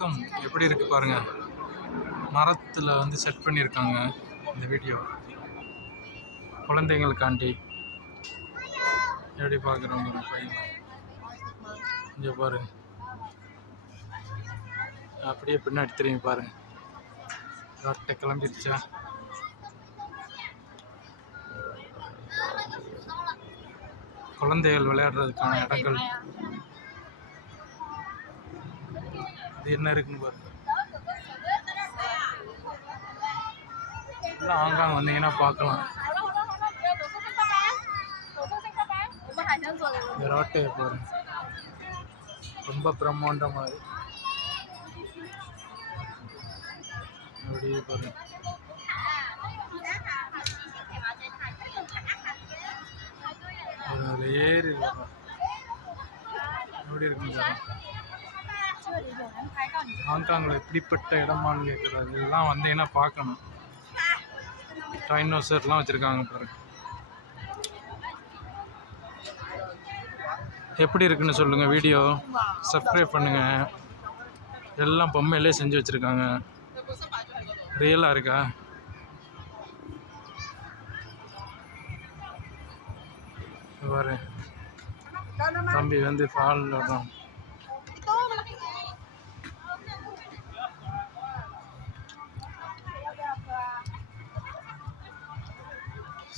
பக்கம் எப்படி இருக்கு பாருங்க. மரத்தில் வந்து செட் பண்ணியிருக்காங்க இந்த வீடியோ குழந்தைங்களுக்காண்டி. எப்படி பார்க்குறவங்க பையன் இங்கே பாருங்க, அப்படியே பின்னாடி திரும்பி பாருங்க. ராட்டை கிளம்பிடுச்சா? குழந்தைகள் விளையாடுறதுக்கான இடங்கள் இது என்ன இருக்குன்னு பாருங்க. எல்லாம் ஆங்காங்க வந்தீங்கன்னா பார்க்கலாம். இந்த ராட்டையை பாருங்க, ரொம்ப பிரம்மாண்டமாக அப்படியே பாருங்க. அதில் ஏறி எப்படி இருக்குங்க ஹாங்காங்கில் எப்படிப்பட்ட இடமானு கேட்குறாரு. இதெல்லாம் வந்தீங்கன்னா பார்க்கணும். டைனோசர்லாம் வச்சுருக்காங்க பாருங்க. எப்படி இருக்குன்னு சொல்லுங்கள். வீடியோ சப்ஸ்கிரைப் பண்ணுங்கள். எல்லாம் பொம்மையிலே செஞ்சு வச்சுருக்காங்க. ரியலாக இருக்கா? பாரு, தம்பி வந்து ஃபாலில் தான்.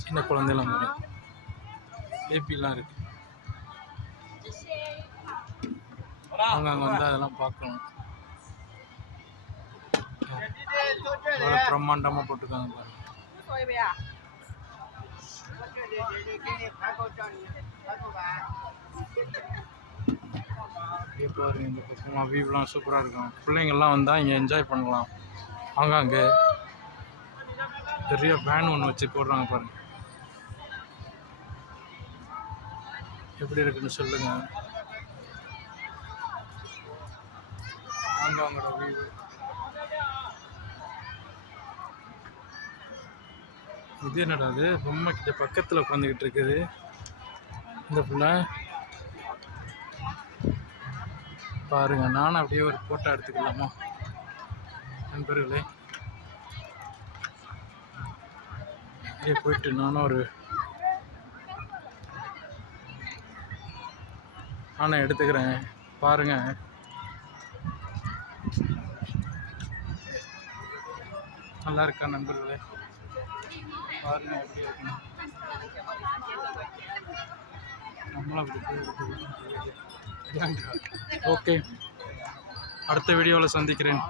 சின்ன குழந்தைலாம் பாரு, பேபிலாம் இருக்கு. அவங்க அங்கே வந்து அதெல்லாம் பார்க்கணும். பிரம்மாண்டமாக போட்டுருக்காங்க பாருங்க. பாருங்க, இந்த பக்கம்லாம் வியூலாம் சூப்பராக இருக்கும். பிள்ளைங்கள்லாம் வந்தால் இங்கே என்ஜாய் பண்ணலாம். அங்கே பெரிய வேன் ஒன்று வச்சு போடுறாங்க பாருங்க. எப்படி இருக்குன்னு சொல்லுங்க. அவங்களோட வியூ இது என்னடா, அது பொம்மை கிட்ட பக்கத்தில் உட்காந்துக்கிட்டு இருக்குது இந்த பிள்ளை. பாருங்க, நானும் அப்படியே ஒரு ஃபோட்டோ எடுத்துக்கலாமா நண்பர்களே? அப்படியே போயிட்டு நானும் எடுத்துக்கிறேன். பாருங்க, நல்லா இருக்கா நண்பர்களே? பாருங்க எப்படி இருக்குன்னு. நம்மளும் அப்படி போய் எடுத்துக்கிறோம். ஓகே, அடுத்த வீடியோவில் சந்திக்கிறேன்.